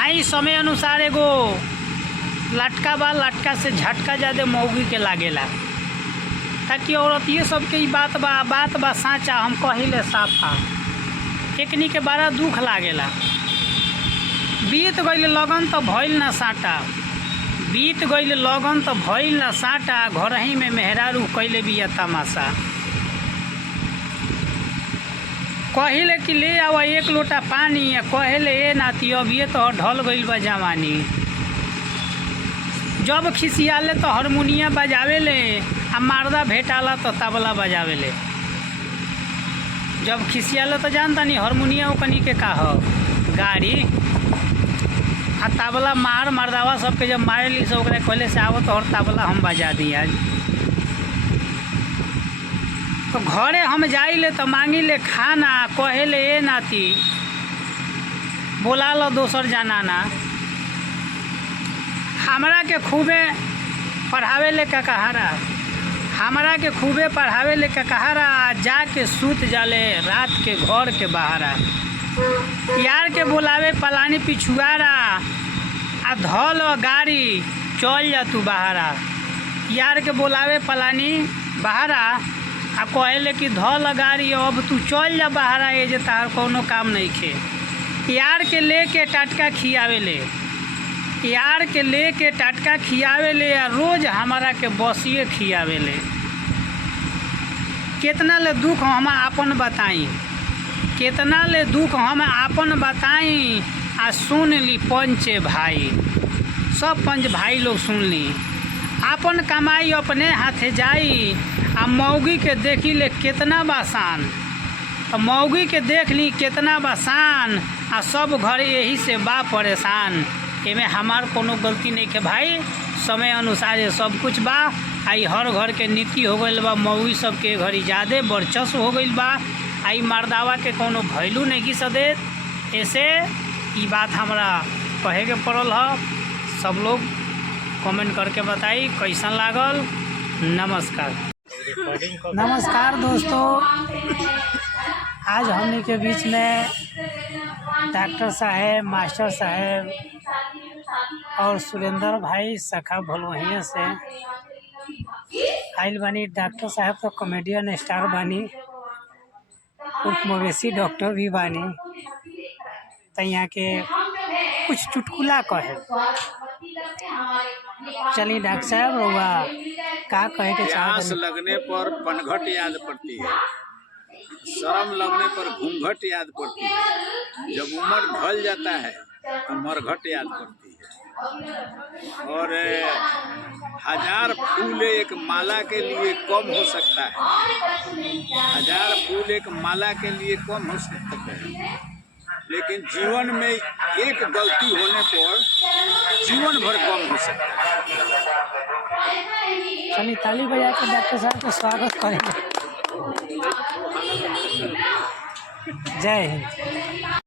आई समय अनुसार एगो लटका बा, लटका से झटका ज़्यादा मौगी के लागेला। ताकि औरत ये सबके ही बात बा साँचा, हम कहिले साफा एकनी के बड़ा दुख लागेला। बीत गईल लगन तो भइल ना साटा, बीत गईल लगन तो भइल ना साटा, घर ही में मेहरारू कैले बिया तमाशा। कहिले कि ले आवा एक लोटा पानी, कहिले ए नाती अब ये तो ढल गईल बा जवानी। जब खिसियाले तो हारमोनिया बजावेले, आ मर्दा भेटाला तो तबला बजावेले। जब खिसियाले तो जानता नहीं हारमोनिया ओकनी के का हो गाड़ी, आ तबला मर्दावा सबके जब मारे ली सब कहले से आवत और तबला हम बजा दी आज। तो घरे हम जाइले तो मांगी ले खाना, कहेले ए नाती बोला लो दोसर जनाना। हमरा के खूबे पढ़ावे ले का कहारा, हमरा के खूबे पढ़ावे ले का कहारा, जाके सूत जाले रात के घर के बहारा। यार के बोलावे पलानी पिछुआरा, आ धल गाड़ी चल जा तू बहारा। यार के बोलावे पलानी बहारा, आ कहले कि धल गाड़ी अब तू चल जा बहारा, ये जे तार कोनो काम नहीं खे। यार के लेके टटका खियावेले, यार के लेके टटका खियावेले, आ रोज हमारा के बसिए खियावेले। कितना ले दुख हम आपन बताई, कितना ले दुख हम आपन बताई, आ सुन ली पंचे भाई, सब पंच भाई लोग सुन ली। आपन कमाई अपने हाथे जाई, आ मौगी के देखी ले कितना बासान, तो मौगी के देख ली कितना बासान, आ सब घर यही से बा परेशान। एमे हमार कोनो गलती नहीं के भाई, समय अनुसार ये सब कुछ बा। आई हर घर के नीति हो गई बा, मौगी सबके घड़ी ज़्यादा वर्चस्व हो गई बा। आई मर्दावा के कोनो वैल्यू नहीं की सदे, ऐसे ई बात हमरा कहे के पड़ल है। सब लोग कमेंट करके बताई कैसन लागल। नमस्कार। नमस्कार दोस्तों, आज हमने के बीच में डॉक्टर साहब, मास्टर साहब और सुरेंद्र भाई सखा भलवहिया से आइल बानी। डॉक्टर साहब तो कॉमेडियन स्टार बानी, उर्फ मवेशी डॉक्टर भी बानी। तो यहाँ के कुछ चुटकुला कहे। चलिए डॉक्टर साहब रोगा का कहे के प्यास लगने पर पनघट याद पड़ती है, शर्म लगने पर घूंघट याद पड़ती है, जब उम्र ढल जाता है तो मरघट याद पड़ती है। और हजार फूल एक माला के लिए कम हो सकता है, हजार फूल एक माला के लिए कम हो सकता है, लेकिन जीवन में एक गलती होने पर जीवन भर कम हो सकता है। चलिए ताली बजा के डॉक्टर साहब का स्वागत करेंगे। जय हिंद।